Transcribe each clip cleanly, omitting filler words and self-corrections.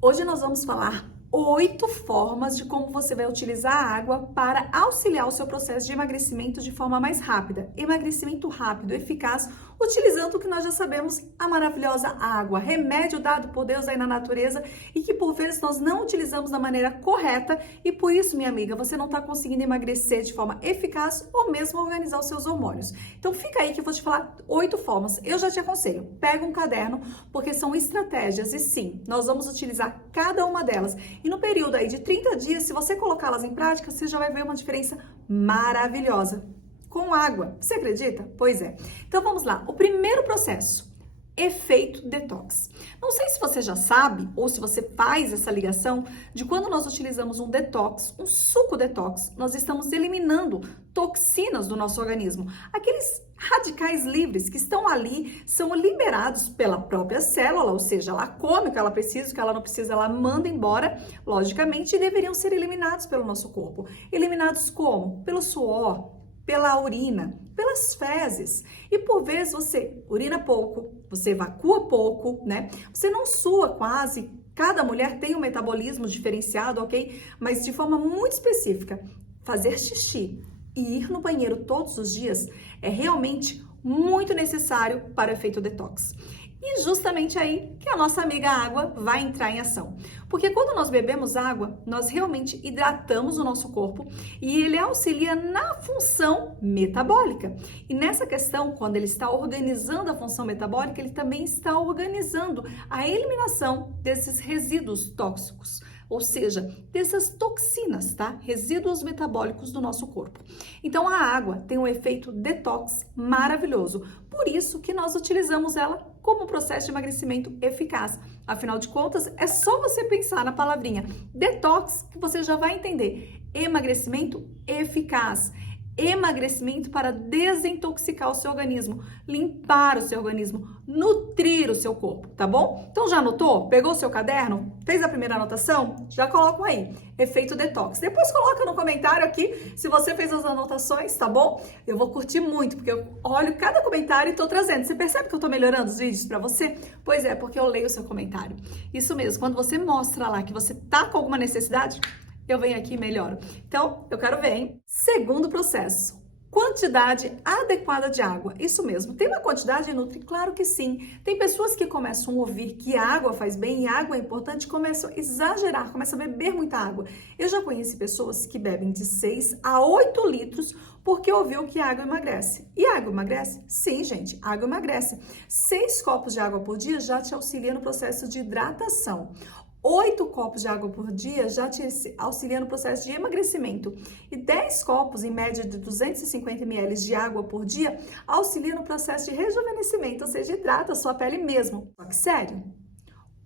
Hoje nós vamos falar 8 formas de como você vai utilizar a água para auxiliar o seu processo de emagrecimento de forma mais rápida. Emagrecimento rápido, eficaz, utilizando o que nós já sabemos, a maravilhosa água, remédio dado por Deus aí na natureza e que por vezes nós não utilizamos da maneira correta e por isso, minha amiga, você não está conseguindo emagrecer de forma eficaz ou mesmo organizar os seus hormônios. Então fica aí que eu vou te falar 8 formas. Eu já te aconselho, pega um caderno, porque são estratégias e sim, nós vamos utilizar cada uma delas. E no período aí de 30 dias, se você colocá-las em prática, você já vai ver uma diferença maravilhosa com água. Você acredita? Pois é. Então vamos lá. O primeiro processo, efeito detox. Não sei se você já sabe ou se você faz essa ligação de quando nós utilizamos um detox, um suco detox, nós estamos eliminando toxinas do nosso organismo. Aqueles radicais livres que estão ali são liberados pela própria célula, ou seja, ela come o que ela precisa, o que ela não precisa, ela manda embora, logicamente, e deveriam ser eliminados pelo nosso corpo. Eliminados como? Pelo suor, pela urina, pelas fezes. E por vezes você urina pouco, você evacua pouco, né? Você não sua quase. Cada mulher tem um metabolismo diferenciado, ok? Mas de forma muito específica, fazer xixi e ir no banheiro todos os dias é realmente muito necessário para o efeito detox. E justamente aí que a nossa amiga água vai entrar em ação. Porque quando nós bebemos água, nós realmente hidratamos o nosso corpo e ele auxilia na função metabólica. E nessa questão, quando ele está organizando a função metabólica, ele também está organizando a eliminação desses resíduos tóxicos. Ou seja, dessas toxinas, tá? Resíduos metabólicos do nosso corpo. Então, a água tem um efeito detox maravilhoso. Por isso que nós utilizamos ela como um processo de emagrecimento eficaz. Afinal de contas, é só você pensar na palavrinha detox que você já vai entender. Emagrecimento eficaz. Emagrecimento para desintoxicar o seu organismo, limpar o seu organismo, nutrir o seu corpo, tá bom? Então já anotou? Pegou o seu caderno? Fez a primeira anotação? Já coloca aí, efeito detox. Depois coloca no comentário aqui se você fez as anotações, tá bom? Eu vou curtir muito, porque eu olho cada comentário e tô trazendo. Você percebe que eu tô melhorando os vídeos pra você? Pois é, porque eu leio o seu comentário. Isso mesmo, quando você mostra lá que você tá com alguma necessidade, eu venho aqui e melhoro. Então, eu quero ver, hein? Segundo processo, quantidade adequada de água. Isso mesmo, tem uma quantidade nutre? Claro que sim. Tem pessoas que começam a ouvir que a água faz bem e água é importante, começam a exagerar, começam a beber muita água. Eu já conheci pessoas que bebem de 6 a 8 litros porque ouviu que a água emagrece. E a água emagrece? Sim, gente, a água emagrece. 6 copos de água por dia já te auxilia no processo de hidratação. 8 copos de água por dia já te auxilia no processo de emagrecimento e 10 copos, em média de 250 ml de água por dia, auxilia no processo de rejuvenescimento, ou seja, hidrata a sua pele mesmo. Só que sério,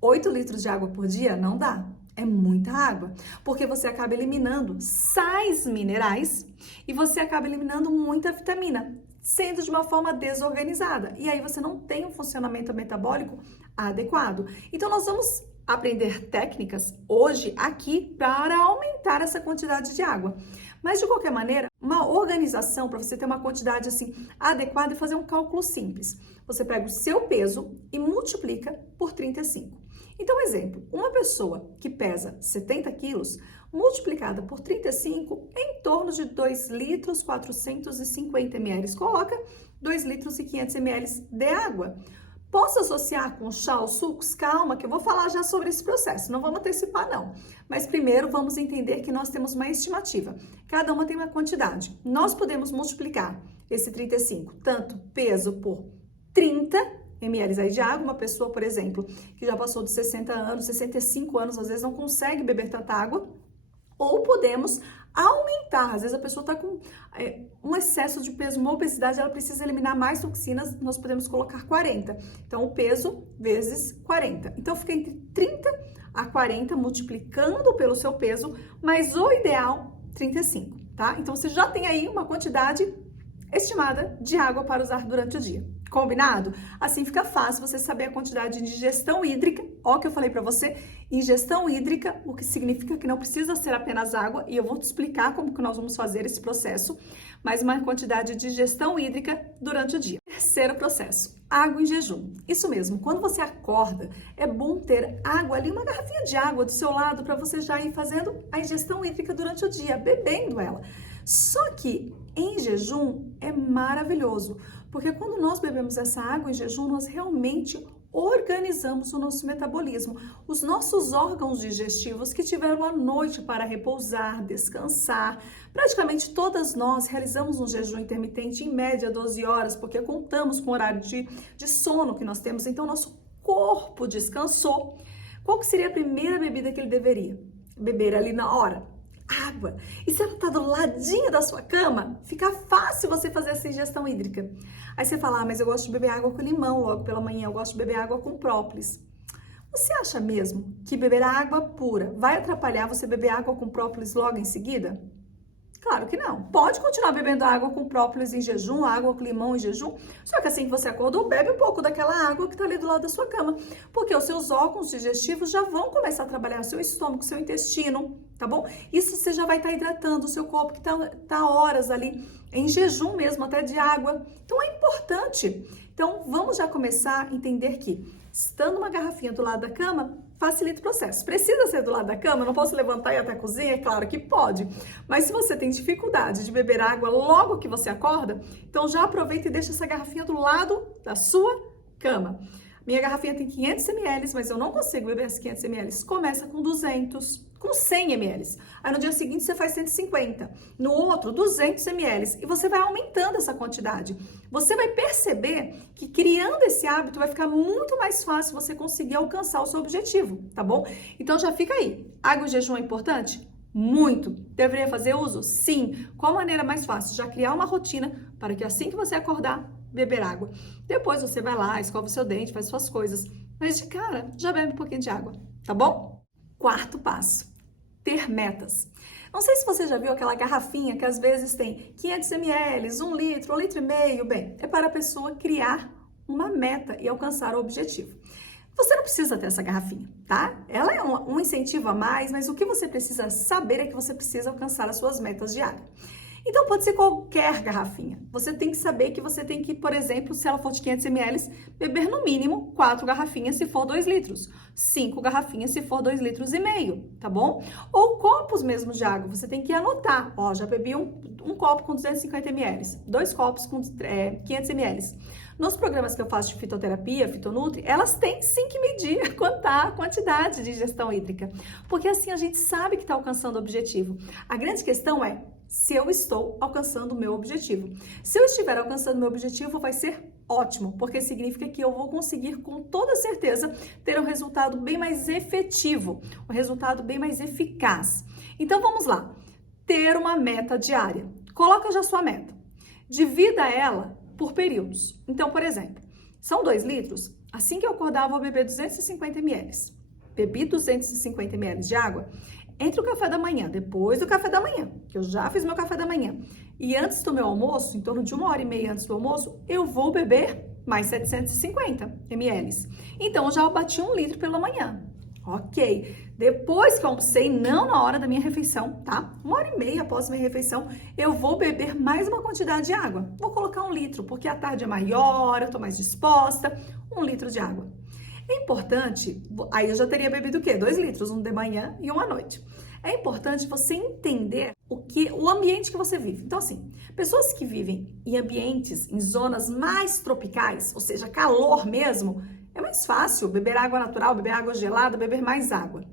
8 litros de água por dia não dá. É muita água, porque você acaba eliminando sais minerais e você acaba eliminando muita vitamina, sendo de uma forma desorganizada. E aí você não tem um funcionamento metabólico adequado. Então nós vamos aprender técnicas hoje aqui para aumentar essa quantidade de água. Mas de qualquer maneira, uma organização para você ter uma quantidade assim adequada e fazer um cálculo simples. Você pega o seu peso e multiplica por 35. Então, exemplo, uma pessoa que pesa 70 quilos, multiplicada por 35, em torno de 2 litros 450 ml. Coloca 2 litros e 500 ml de água. Posso associar com chá ou sucos? Calma, que eu vou falar já sobre esse processo, não vamos antecipar não. Mas primeiro vamos entender que nós temos uma estimativa. Cada uma tem uma quantidade. Nós podemos multiplicar esse 35, tanto peso por 30 ml aí de água. Uma pessoa, por exemplo, que já passou de 60 anos, 65 anos, às vezes não consegue beber tanta água. Ou podemos aumentar, às vezes a pessoa está com um excesso de peso, uma obesidade, ela precisa eliminar mais toxinas, nós podemos colocar 40. Então, o peso vezes 40. Então, fica entre 30 a 40, multiplicando pelo seu peso, mas o ideal, 35, tá? Então, você já tem aí uma quantidade estimada de água para usar durante o dia. Combinado? Assim fica fácil você saber a quantidade de ingestão hídrica. Ó, que eu falei para você, ingestão hídrica, o que significa que não precisa ser apenas água, e eu vou te explicar como que nós vamos fazer esse processo, mas uma quantidade de ingestão hídrica durante o dia. Terceiro processo, água em jejum. Isso mesmo, quando você acorda, é bom ter água ali, uma garrafinha de água do seu lado, para você já ir fazendo a ingestão hídrica durante o dia, bebendo ela. Só que em jejum é maravilhoso, porque quando nós bebemos essa água em jejum, nós realmente organizamos o nosso metabolismo. Os nossos órgãos digestivos que tiveram a noite para repousar, descansar. Praticamente todas nós realizamos um jejum intermitente em média 12 horas, porque contamos com o horário de sono que nós temos, então nosso corpo descansou. Qual que seria a primeira bebida que ele deveria beber ali na hora? Água. E se ela está do ladinho da sua cama, fica fácil você fazer essa ingestão hídrica. Aí você fala, mas eu gosto de beber água com limão logo pela manhã, eu gosto de beber água com própolis. Você acha mesmo que beber água pura vai atrapalhar você beber água com própolis logo em seguida? Claro que não. Pode continuar bebendo água com própolis em jejum, água com limão em jejum, só que assim que você acordou, bebe um pouco daquela água que está ali do lado da sua cama, porque os seus órgãos digestivos já vão começar a trabalhar, seu estômago, seu intestino, tá bom? Isso você já vai estar hidratando o seu corpo, que tá horas ali em jejum mesmo, até de água. Então é importante. Então vamos já começar a entender que, estando uma garrafinha do lado da cama, facilita o processo. Precisa ser do lado da cama? Não posso levantar e ir até a cozinha? É claro que pode. Mas se você tem dificuldade de beber água logo que você acorda, então já aproveita e deixa essa garrafinha do lado da sua cama. Minha garrafinha tem 500 ml, mas eu não consigo beber esses 500 ml. Começa com 200, com 100 ml. Aí no dia seguinte você faz 150, no outro 200 ml. E você vai aumentando essa quantidade. Você vai perceber que criando esse hábito vai ficar muito mais fácil você conseguir alcançar o seu objetivo, tá bom? Então já fica aí. Água em jejum é importante? Muito. Deveria fazer uso? Sim. Qual a maneira mais fácil? Já criar uma rotina para que assim que você acordar, beber água. Depois você vai lá, escova o seu dente, faz suas coisas. Mas de cara, já bebe um pouquinho de água, tá bom? Quarto passo, ter metas. Não sei se você já viu aquela garrafinha que às vezes tem 500 ml, 1 litro, 1,5 litro. Bem, é para a pessoa criar uma meta e alcançar o objetivo. Você não precisa ter essa garrafinha, tá? Ela é um incentivo a mais, mas o que você precisa saber é que você precisa alcançar as suas metas diárias. Então, pode ser qualquer garrafinha. Você tem que saber que você tem que, por exemplo, se ela for de 500 ml, beber no mínimo 4 garrafinhas se for 2 litros. 5 garrafinhas se for 2,5 litros, tá bom? Ou copos mesmo de água. Você tem que anotar. Ó, já bebi um copo com 250 ml, 2 copos com 500 ml. Nos programas que eu faço de fitoterapia, Fitonutri, elas têm sim que medir a quantidade de ingestão hídrica. Porque assim a gente sabe que está alcançando o objetivo. A grande questão é se eu estou alcançando o meu objetivo. Se eu estiver alcançando o meu objetivo, vai ser ótimo, porque significa que eu vou conseguir com toda certeza ter um resultado bem mais efetivo, um resultado bem mais eficaz. Então vamos lá, ter uma meta diária. Coloca já sua meta, divida ela por períodos. Então, por exemplo, são 2 litros, assim que eu acordar eu vou beber 250 ml. Bebi 250 ml de água, entre o café da manhã, depois do café da manhã, que eu já fiz meu café da manhã, e antes do meu almoço, em torno de 1h30 antes do almoço, eu vou beber mais 750 ml. Então, eu já bati 1 litro pela manhã. Ok. Depois que eu almocei, não na hora da minha refeição, tá? 1h30 após a minha refeição, eu vou beber mais uma quantidade de água. Vou colocar 1 litro, porque a tarde é maior, eu tô mais disposta. 1 litro de água. É importante, aí eu já teria bebido o quê? 2 litros, um de manhã e um à noite. É importante você entender o ambiente que você vive. Então, assim, pessoas que vivem em ambientes, em zonas mais tropicais, ou seja, calor mesmo, é mais fácil beber água natural, beber água gelada, beber mais água.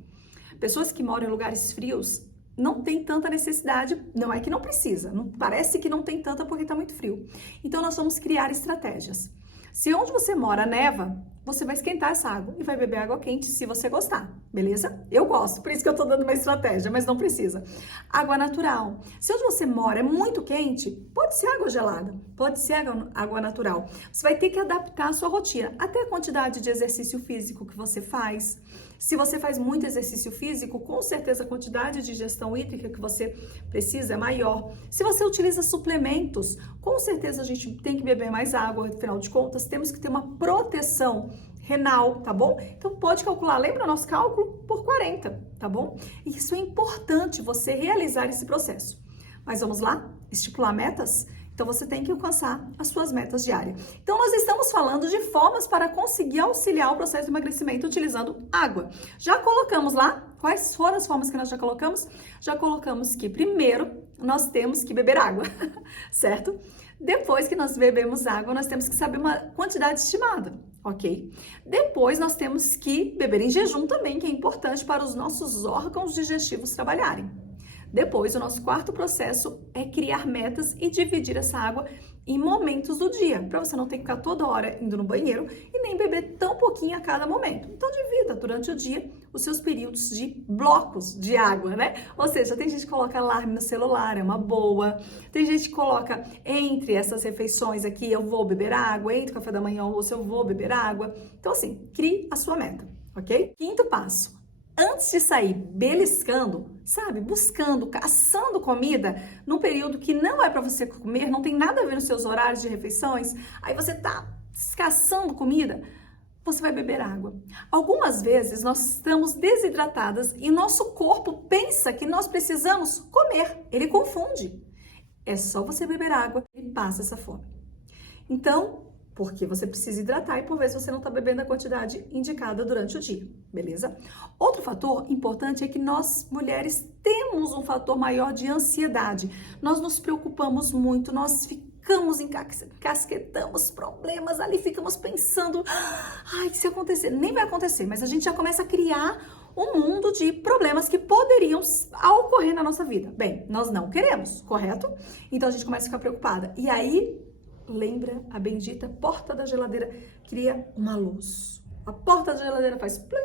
Pessoas que moram em lugares frios não tem tanta necessidade, não é que não precisa, não, parece que não tem tanta porque está muito frio. Então, nós vamos criar estratégias. Se onde você mora neva, você vai esquentar essa água e vai beber água quente se você gostar, beleza? Eu gosto, por isso que eu tô dando uma estratégia, mas não precisa. Água natural. Se onde você mora é muito quente, pode ser água gelada, pode ser água natural. Você vai ter que adaptar a sua rotina, até a quantidade de exercício físico que você faz. Se você faz muito exercício físico, com certeza a quantidade de ingestão hídrica que você precisa é maior. Se você utiliza suplementos, com certeza a gente tem que beber mais água, afinal de contas, temos que ter uma proteção renal, tá bom? Então pode calcular, lembra o nosso cálculo? Por 40, tá bom? E isso é importante você realizar esse processo. Mas vamos lá? Estipular metas? Então você tem que alcançar as suas metas diárias. Então nós estamos falando de formas para conseguir auxiliar o processo de emagrecimento utilizando água. Já colocamos lá, quais foram as formas que nós já colocamos? Já colocamos que primeiro nós temos que beber água, certo? Depois que nós bebemos água, nós temos que saber uma quantidade estimada, ok? Depois nós temos que beber em jejum também, que é importante para os nossos órgãos digestivos trabalharem. Depois, o nosso quarto processo é criar metas e dividir essa água em momentos do dia, para você não ter que ficar toda hora indo no banheiro e nem beber tão pouquinho a cada momento. Então, divida durante o dia os seus períodos de blocos de água, né? Ou seja, tem gente que coloca alarme no celular, é uma boa. Tem gente que coloca entre essas refeições aqui, eu vou beber água, entre o café da manhã e o almoço, eu vou beber água. Então, assim, crie a sua meta, ok? Quinto passo. Antes de sair beliscando, sabe, buscando, caçando comida num período que não é para você comer, não tem nada a ver nos seus horários de refeições, aí você tá caçando comida, você vai beber água. Algumas vezes nós estamos desidratadas e nosso corpo pensa que nós precisamos comer, ele confunde. É só você beber água e passa essa fome. Então, porque você precisa hidratar e por vezes você não está bebendo a quantidade indicada durante o dia, beleza? Outro fator importante é que nós, mulheres, temos um fator maior de ansiedade. Nós nos preocupamos muito, nós ficamos encasquetamos problemas ali, ficamos pensando, ai, se acontecer, nem vai acontecer, mas a gente já começa a criar um mundo de problemas que poderiam ocorrer na nossa vida. Bem, nós não queremos, correto? Então a gente começa a ficar preocupada. E aí, lembra a bendita porta da geladeira cria uma luz. A porta da geladeira faz plim,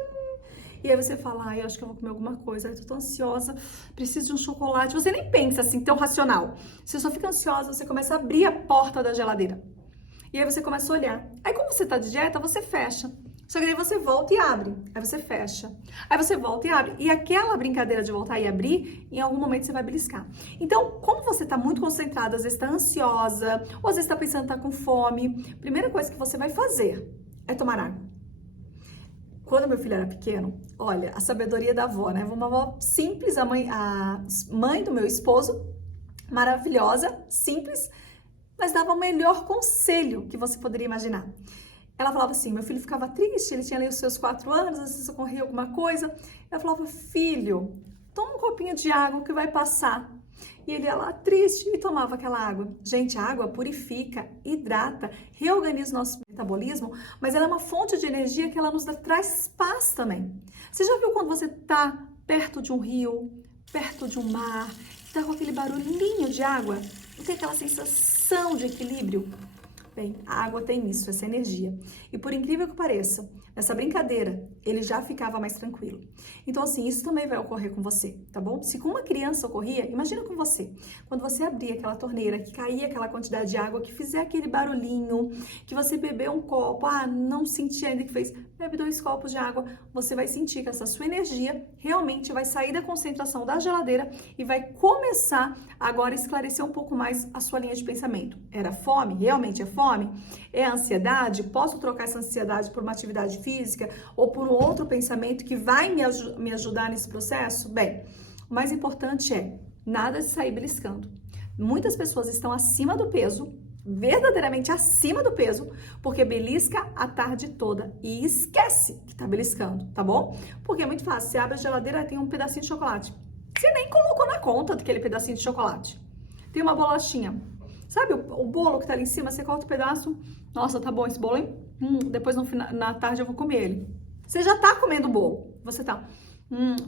e aí você fala, ai, eu acho que eu vou comer alguma coisa, ai, tô tão ansiosa, preciso de um chocolate. Você nem pensa assim, tão racional. Você só fica ansiosa, você começa a abrir a porta da geladeira. E aí você começa a olhar. Aí como você tá de dieta, você fecha. Só que aí você volta e abre. Aí você fecha. Aí você volta e abre. E aquela brincadeira de voltar e abrir, em algum momento você vai beliscar. Então, como você tá muito concentrada, às vezes tá ansiosa, ou às vezes tá pensando que tá com fome, primeira coisa que você vai fazer é tomar água. Quando meu filho era pequeno, olha, a sabedoria da avó, né? Uma avó simples, a mãe do meu esposo, maravilhosa, simples, mas dava o melhor conselho que você poderia imaginar. Ela falava assim, meu filho ficava triste, ele tinha ali os seus 4 anos, às vezes ocorria alguma coisa. Ela falava, filho, toma um copinho de água que vai passar. E ele ia lá triste e tomava aquela água. Gente, a água purifica, hidrata, reorganiza o nosso metabolismo, mas ela é uma fonte de energia que ela nos traz paz também. Você já viu quando você está perto de um rio, perto de um mar, está com aquele barulhinho de água? Não tem aquela sensação de equilíbrio? Bem, a água tem isso, essa energia. E por incrível que pareça, nessa brincadeira, ele já ficava mais tranquilo. Então, assim, isso também vai ocorrer com você, tá bom? Se com uma criança ocorria, imagina com você. Quando você abria aquela torneira, que caía aquela quantidade de água, que fizer aquele barulhinho, que você bebeu um copo, não senti ainda que fez, bebe 2 copos de água, você vai sentir que essa sua energia realmente vai sair da concentração da geladeira e vai começar agora a esclarecer um pouco mais a sua linha de pensamento. Era fome? Realmente é fome? É ansiedade? Posso trocar essa ansiedade por uma atividade física ou por um outro pensamento que vai me ajudar nesse processo? Bem, o mais importante é nada de sair beliscando. Muitas pessoas estão acima do peso, verdadeiramente acima do peso, porque belisca a tarde toda e esquece que tá beliscando, tá bom? Porque é muito fácil, você abre a geladeira e tem um pedacinho de chocolate. Você nem colocou na conta aquele pedacinho de chocolate. Tem uma bolachinha. Sabe o bolo que tá ali em cima? Você corta o pedaço. Nossa, tá bom esse bolo, hein? Depois na tarde eu vou comer ele. Você já tá comendo o bolo. Você tá.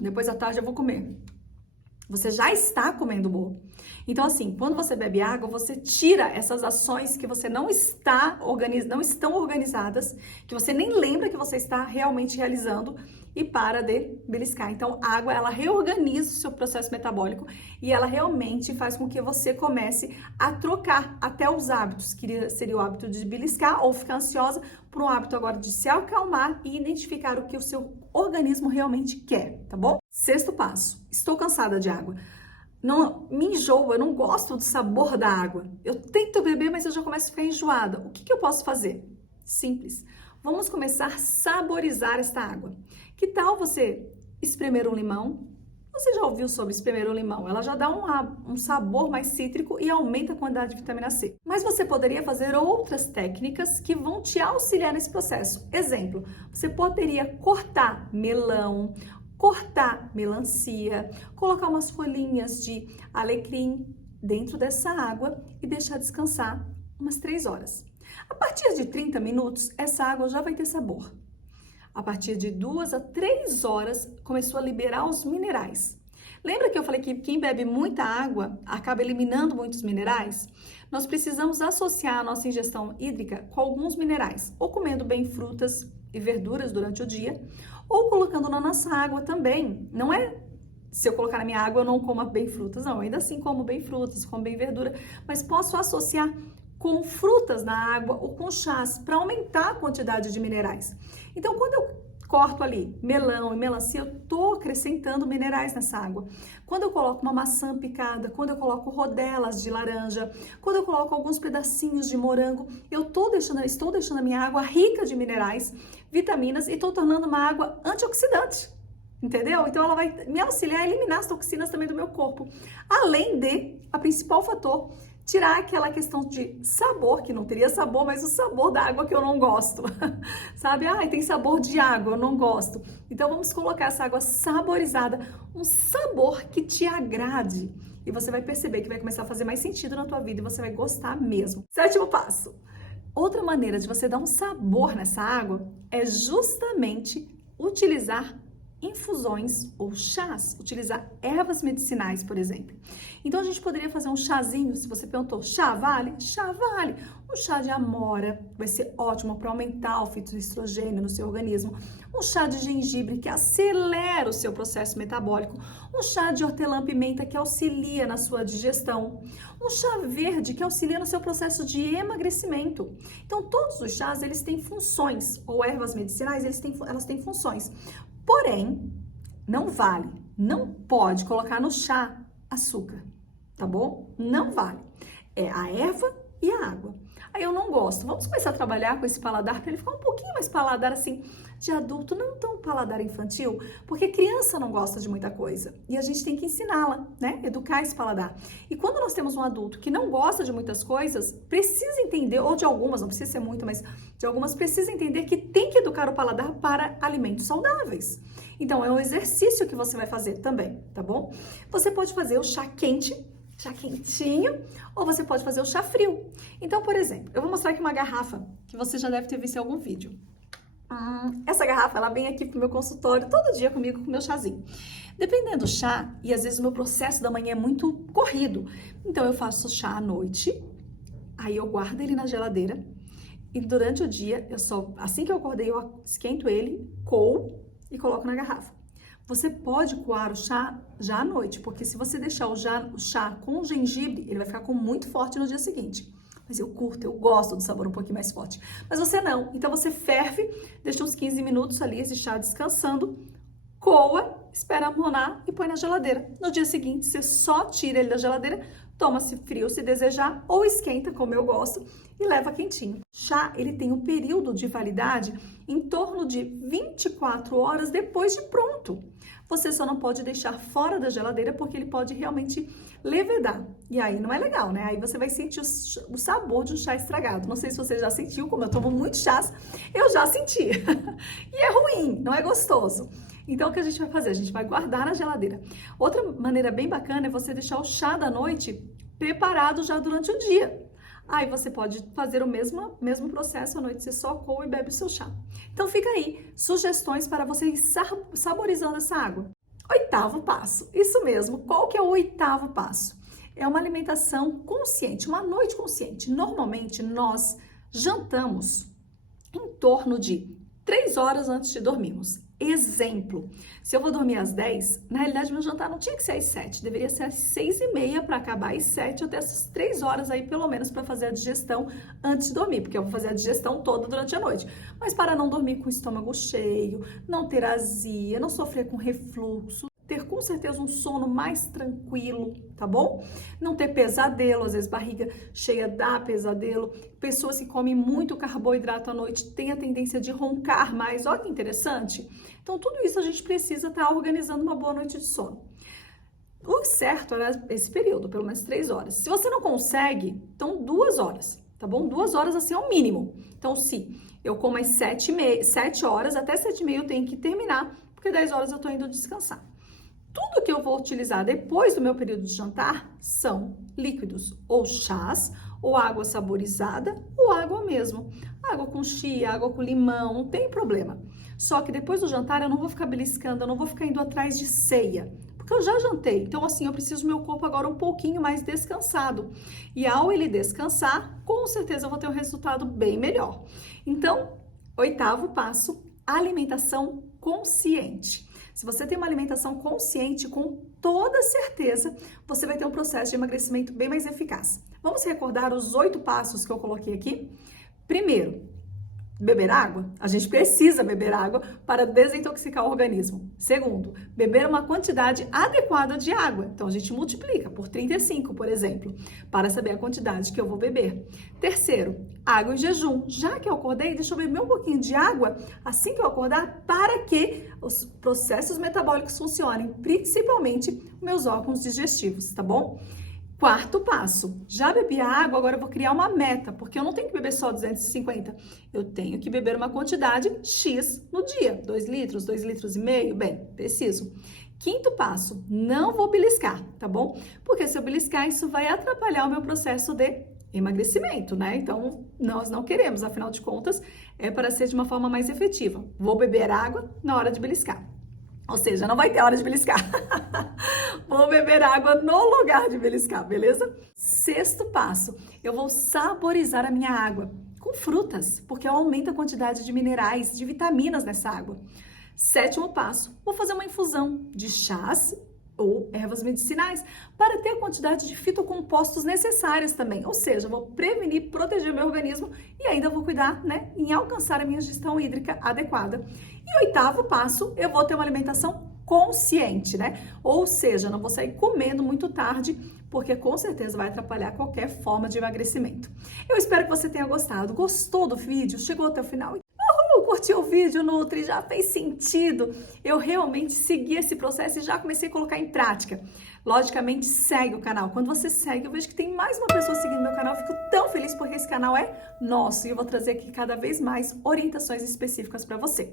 Depois da tarde eu vou comer. Você já está comendo o bolo. Então, assim, quando você bebe água, você tira essas ações que você não estão organizadas, que você nem lembra que você está realmente realizando e para de beliscar. Então, a água, ela reorganiza o seu processo metabólico e ela realmente faz com que você comece a trocar até os hábitos, que seria o hábito de beliscar ou ficar ansiosa, por um hábito agora de se acalmar e identificar o que o seu organismo realmente quer, tá bom? Sexto passo, estou cansada de água. Não me enjoa, eu não gosto do sabor da água. Eu tento beber, mas eu já começo a ficar enjoada. O que eu posso fazer? Simples. Vamos começar a saborizar esta água. Que tal você espremer um limão? Você já ouviu sobre espremer um limão? Ela já dá um sabor mais cítrico e aumenta a quantidade de vitamina C. Mas você poderia fazer outras técnicas que vão te auxiliar nesse processo. Exemplo, você poderia cortar melão, cortar melancia, colocar umas folhinhas de alecrim dentro dessa água e deixar descansar umas 3 horas. A partir de 30 minutos, essa água já vai ter sabor. A partir de 2 a 3 horas, começou a liberar os minerais. Lembra que eu falei que quem bebe muita água acaba eliminando muitos minerais? Nós precisamos associar a nossa ingestão hídrica com alguns minerais, ou comendo bem frutas e verduras durante o dia, ou colocando na nossa água também. Não é se eu colocar na minha água eu não como bem frutas, não. Ainda assim como bem frutas, como bem verdura, mas posso associar com frutas na água ou com chás para aumentar a quantidade de minerais. Então, quando eu corto ali melão e melancia, eu estou acrescentando minerais nessa água. Quando eu coloco uma maçã picada, quando eu coloco rodelas de laranja, quando eu coloco alguns pedacinhos de morango, eu estou deixando a minha água rica de minerais, vitaminas e estou tornando uma água antioxidante. Entendeu? Então ela vai me auxiliar a eliminar as toxinas também do meu corpo. Além de, a principal fator, tirar aquela questão de sabor, que não teria sabor, mas o sabor da água que eu não gosto. Sabe? Ah, tem sabor de água, eu não gosto. Então vamos colocar essa água saborizada, um sabor que te agrade. E você vai perceber que vai começar a fazer mais sentido na tua vida e você vai gostar mesmo. Sétimo passo. Outra maneira de você dar um sabor nessa água é justamente utilizar infusões ou chás, utilizar ervas medicinais, por exemplo. Então a gente poderia fazer um chazinho, se você perguntou, chá vale? Chá vale. Um chá de amora vai ser ótimo para aumentar o fitoestrogênio no seu organismo. Um chá de gengibre que acelera o seu processo metabólico. Um chá de hortelã-pimenta que auxilia na sua digestão. Um chá verde que auxilia no seu processo de emagrecimento. Então todos os chás, eles têm funções, ou ervas medicinais, elas têm funções. Porém, não vale, não pode colocar no chá açúcar, tá bom? Não vale. É a erva e a água. Aí eu não gosto. Vamos começar a trabalhar com esse paladar para ele ficar um pouquinho mais paladar assim de adulto, não tão paladar infantil, porque criança não gosta de muita coisa e a gente tem que ensiná-la, né? Educar esse paladar. E quando nós temos um adulto que não gosta de muitas coisas, precisa entender, ou de algumas, não precisa ser muito, mas de algumas precisa entender que tem que educar o paladar para alimentos saudáveis. Então é um exercício que você vai fazer também, tá bom? Você pode fazer o chá quente, chá quentinho, ou você pode fazer o chá frio. Então, por exemplo, eu vou mostrar aqui uma garrafa que você já deve ter visto em algum vídeo. Essa garrafa, ela vem aqui pro meu consultório todo dia comigo com o meu chazinho. Dependendo do chá, e às vezes o meu processo da manhã é muito corrido, então eu faço chá à noite, aí eu guardo ele na geladeira, e durante o dia, assim que eu acordei, eu esquento ele, coo e coloco na garrafa. Você pode coar o chá já à noite, porque se você deixar o chá com gengibre, ele vai ficar muito forte no dia seguinte. Mas eu curto, eu gosto do sabor um pouquinho mais forte. Mas você não. Então você ferve, deixa uns 15 minutos ali esse chá descansando, coa, espera amonar e põe na geladeira. No dia seguinte, você só tira ele da geladeira, toma-se frio se desejar, ou esquenta, como eu gosto, e leva quentinho. Chá, ele tem um período de validade em torno de 24 horas depois de pronto. Você só não pode deixar fora da geladeira porque ele pode realmente levedar. E aí não é legal, né? Aí você vai sentir o sabor de um chá estragado. Não sei se você já sentiu, como eu tomo muito chás, eu já senti. E é ruim, não é gostoso. Então, o que a gente vai fazer? A gente vai guardar na geladeira. Outra maneira bem bacana é você deixar o chá da noite preparado já durante o dia. Aí você pode fazer o mesmo processo à noite, você só coa e bebe o seu chá. Então fica aí, sugestões para você ir saborizando essa água. Oitavo passo, isso mesmo, qual que é o oitavo passo? É uma alimentação consciente, uma noite consciente. Normalmente nós jantamos em torno de 3 horas antes de dormirmos. Exemplo, se eu vou dormir às 10, na realidade meu jantar não tinha que ser às 7, deveria ser às 6h30 para acabar às 7, eu ter essas 3 horas aí pelo menos para fazer a digestão antes de dormir, porque eu vou fazer a digestão toda durante a noite. Mas para não dormir com o estômago cheio, não ter azia, não sofrer com refluxo, ter com certeza um sono mais tranquilo, tá bom? Não ter pesadelo, às vezes barriga cheia dá pesadelo. Pessoas que comem muito carboidrato à noite têm a tendência de roncar mais, olha que interessante. Então tudo isso a gente precisa estar organizando uma boa noite de sono. O certo era esse período, pelo menos 3 horas. Se você não consegue, então 2 horas, tá bom? 2 horas assim é o mínimo. Então se eu como às 7 horas, até 7h30 eu tenho que terminar, porque 10 horas eu tô indo descansar. Tudo que eu vou utilizar depois do meu período de jantar são líquidos, ou chás, ou água saborizada, ou água mesmo. Água com chia, água com limão, não tem problema. Só que depois do jantar eu não vou ficar beliscando, eu não vou ficar indo atrás de ceia, porque eu já jantei. Então assim, eu preciso do meu corpo agora um pouquinho mais descansado. E ao ele descansar, com certeza eu vou ter um resultado bem melhor. Então, 8º passo, alimentação consciente. Se você tem uma alimentação consciente, com toda certeza, você vai ter um processo de emagrecimento bem mais eficaz. Vamos recordar os 8 passos que eu coloquei aqui? Primeiro, beber água. A gente precisa beber água para desintoxicar o organismo. Segundo, beber uma quantidade adequada de água. Então, a gente multiplica por 35, por exemplo, para saber a quantidade que eu vou beber. Terceiro, água em jejum. Já que eu acordei, deixa eu beber um pouquinho de água assim que eu acordar para que os processos metabólicos funcionem, principalmente meus órgãos digestivos, tá bom? 4º passo, já bebi a água, agora eu vou criar uma meta, porque eu não tenho que beber só 250, eu tenho que beber uma quantidade X no dia, 2 litros, 2,5 litros, bem, preciso. 5º passo, não vou beliscar, tá bom? Porque se eu beliscar, isso vai atrapalhar o meu processo de emagrecimento, né? Então, nós não queremos, afinal de contas, é para ser de uma forma mais efetiva. Vou beber água na hora de beliscar. Ou seja, não vai ter hora de beliscar. Vou beber água no lugar de beliscar, beleza? 6º passo, eu vou saborizar a minha água com frutas, porque eu aumento a quantidade de minerais, de vitaminas nessa água. 7º passo, vou fazer uma infusão de chás ou ervas medicinais para ter a quantidade de fitocompostos necessárias também. Ou seja, vou prevenir, proteger o meu organismo e ainda vou cuidar, né, em alcançar a minha gestão hídrica adequada. E 8º passo, eu vou ter uma alimentação consciente, né? Ou seja, não vou sair comendo muito tarde, porque com certeza vai atrapalhar qualquer forma de emagrecimento. Eu espero que você tenha gostado. Gostou do vídeo? Chegou até o final? Curtiu o vídeo, Nutri? Já fez sentido? Eu realmente segui esse processo e já comecei a colocar em prática. Logicamente, segue o canal. Quando você segue, eu vejo que tem mais uma pessoa seguindo meu canal. Eu fico tão feliz porque esse canal é nosso e eu vou trazer aqui cada vez mais orientações específicas para você.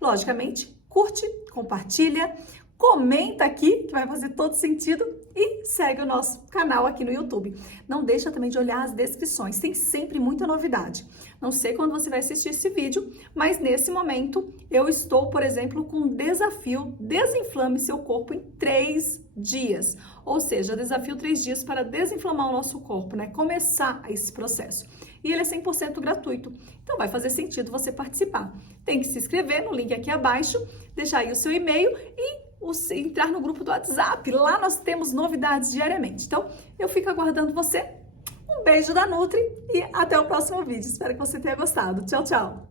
Logicamente, curte, compartilha, comenta aqui, que vai fazer todo sentido, e segue o nosso canal aqui no YouTube. Não deixa também de olhar as descrições, tem sempre muita novidade. Não sei quando você vai assistir esse vídeo, mas nesse momento eu estou, por exemplo, com um desafio Desinflame Seu Corpo em 3 dias. Ou seja, desafio 3 dias para desinflamar o nosso corpo, né? Começar esse processo. E ele é 100% gratuito. Então vai fazer sentido você participar. Tem que se inscrever no link aqui abaixo, deixar aí o seu e-mail e entrar no grupo do WhatsApp. Lá nós temos novidades diariamente. Então, eu fico aguardando você. Um beijo da Nutri e até o próximo vídeo. Espero que você tenha gostado. Tchau, tchau!